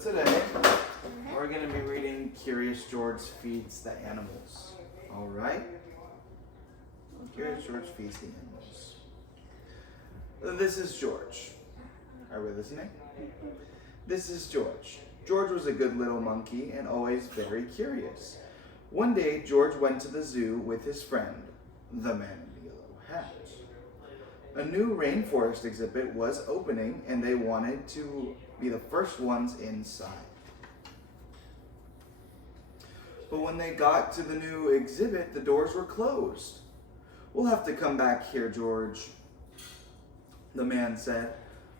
today we're going to be reading Curious George Feeds the Animals. All right? Curious George Feeds the Animals. This is George. Are we listening? This is George. George was a good little monkey and always very curious. One day, George went to the zoo with his friend, the man in the yellow hat. A new rainforest exhibit was opening, and they wanted to be the first ones inside. But when they got to the new exhibit, the doors were closed. "We'll have to come back here, George," the man said.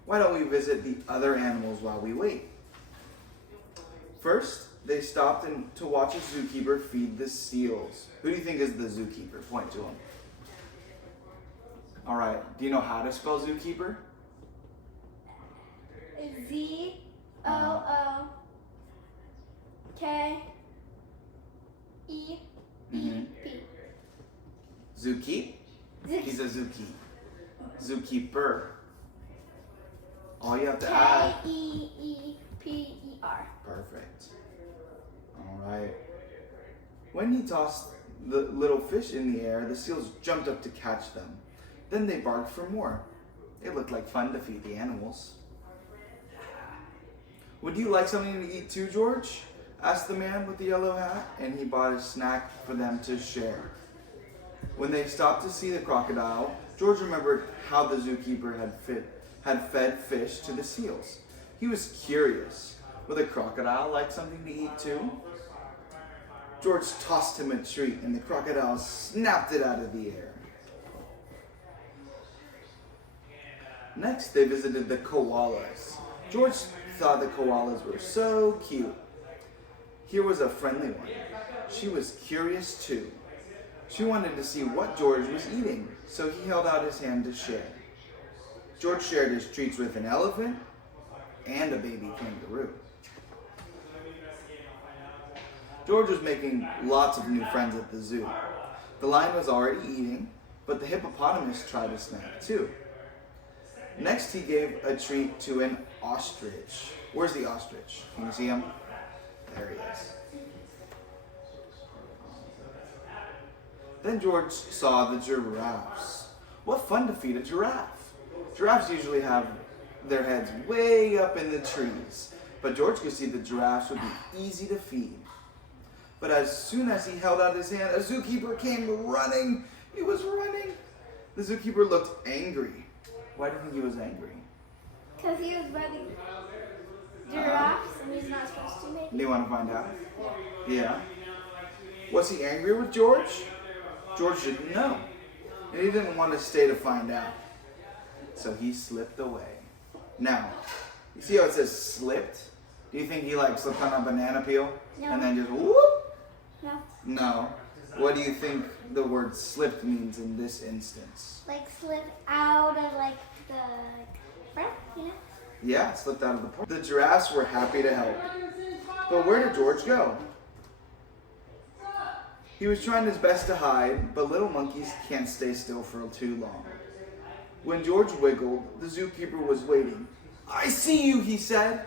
"Why don't we visit the other animals while we wait?" First, they stopped to watch a zookeeper feed the seals. Who do you think is the zookeeper? Point to him. All right. Do you know how to spell zookeeper? Z-O-O-K-E-E-P. Zookeep? He's a zookeep. Zookeeper. All you have to add. K-E-E-P-E-R. Perfect. All right. When he tossed the little fish in the air, the seals jumped up to catch them. Then they barked for more. It looked like fun to feed the animals. "Would you like something to eat too, George?" asked the man with the yellow hat, and he bought a snack for them to share. When they stopped to see the crocodile, George remembered how the zookeeper had fed fish to the seals. He was curious. Would the crocodile like something to eat too? George tossed him a treat, and the crocodile snapped it out of the air. Next, they visited the koalas. George thought the koalas were so cute. Here was a friendly one. She was curious too. She wanted to see what George was eating, so he held out his hand to share. George shared his treats with an elephant and a baby kangaroo. George was making lots of new friends at the zoo. The lion was already eating, but the hippopotamus tried a snack too. Next, he gave a treat to an ostrich. Where's the ostrich? Can you see him? There he is. Then George saw the giraffes. What fun to feed a giraffe. Giraffes usually have their heads way up in the trees, but George could see the giraffes would be easy to feed. But as soon as he held out his hand, a zookeeper came running. He was running. The zookeeper looked angry. Why do you think he was angry? Because he was running giraffes and he's not supposed to maybe. Do you want to find out? Yeah. Was he angry with George? George didn't know. And he didn't want to stay to find out. So he slipped away. Now, you see how it says slipped? Do you think he slipped on a banana peel? No. And then just whoop? No. No. What do you think the word slipped means in this instance? Slip out of the front, you know? Yeah, it slipped out of the porch. The giraffes were happy to help. But where did George go? He was trying his best to hide, but little monkeys can't stay still for too long. When George wiggled, the zookeeper was waiting. "I see you," he said.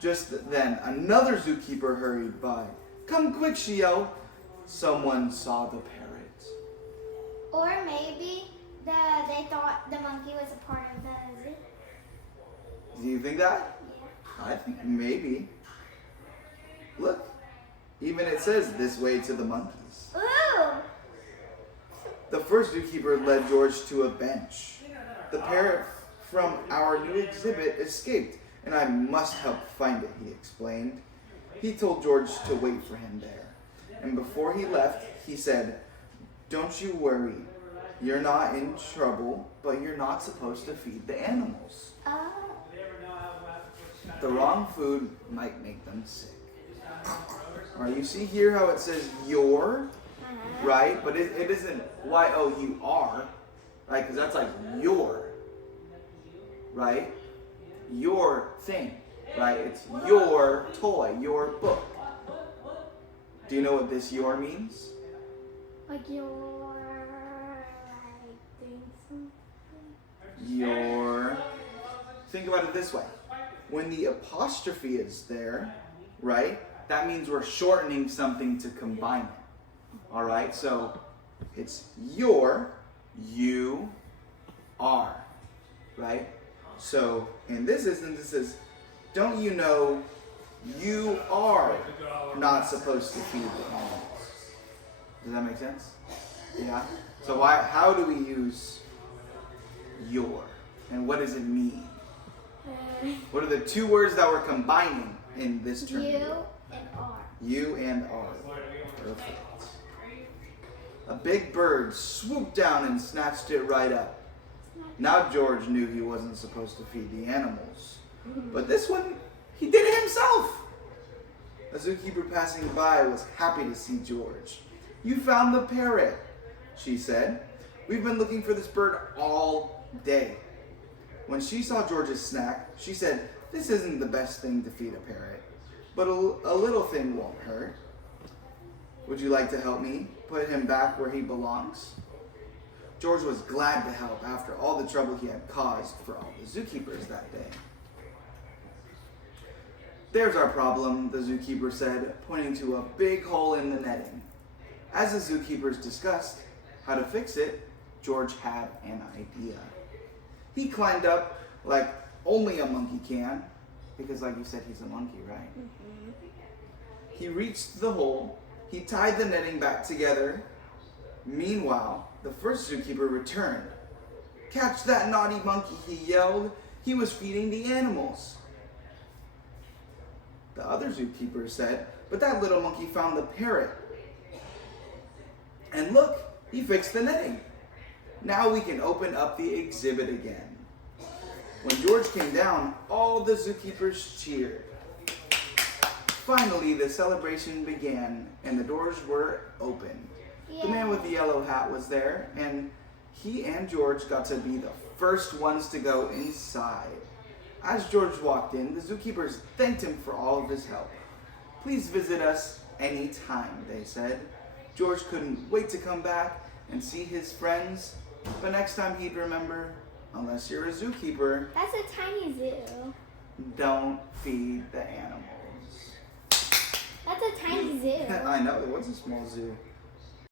Just then, another zookeeper hurried by. "Come quick," she yelled. Someone saw the parrot. Or maybe they thought the monkey was a part of the zoo. Do you think that? Yeah. I think maybe. Look, even it says "this way to the monkeys." Ooh! The first zookeeper led George to a bench. "The parrot from our new exhibit escaped, and I must help find it," he explained. He told George to wait for him there. And before he left, he said, "Don't you worry. You're not in trouble, but you're not supposed to feed the animals. Oh. The wrong food might make them sick." All right, you see here how it says "your," right? But it isn't Y-O-U-R, right? Because that's like your, right? Your thing, right? It's your toy, your book. Do you know what this "your" means? Like your thing something. Your. Think about it this way. when the apostrophe is there, right, that means we're shortening something to combine it. All right, so it's your, you, are, right? So in this instance, it says, don't you know you are not supposed to feed the animals? Does that make sense? Yeah? So how do we use your? And what does it mean? What are the two words that we're combining in this term? You and are. You and are. Perfect. A big bird swooped down and snatched it right up. Now George knew he wasn't supposed to feed the animals. But this one, he did it himself. A zookeeper passing by was happy to see George. You found the parrot, she said. We've been looking for this bird all day. When she saw George's snack, she said, this isn't the best thing to feed a parrot, but a little thing won't hurt. Would you like to help me put him back where he belongs? George was glad to help after all the trouble he had caused for all the zookeepers that day. There's our problem, the zookeeper said, pointing to a big hole in the netting. As the zookeepers discussed how to fix it, George had an idea. He climbed up like only a monkey can, because like you said, he's a monkey, right? Mm-hmm. He reached the hole, he tied the netting back together. Meanwhile, the first zookeeper returned. Catch that naughty monkey, he yelled. He was feeding the animals. The other zookeeper said, but that little monkey found the parrot. And look, he fixed the netting. Now we can open up the exhibit again. When George came down, all the zookeepers cheered. Finally, the celebration began and the doors were open. The man with the yellow hat was there, and he and George got to be the first ones to go inside. As George walked in, the zookeepers thanked him for all of his help. Please visit us anytime, they said. George couldn't wait to come back and see his friends, but next time he'd remember, unless you're a zookeeper, That's a tiny zoo. don't feed the animals. That's a tiny zoo. I know, it was a small zoo.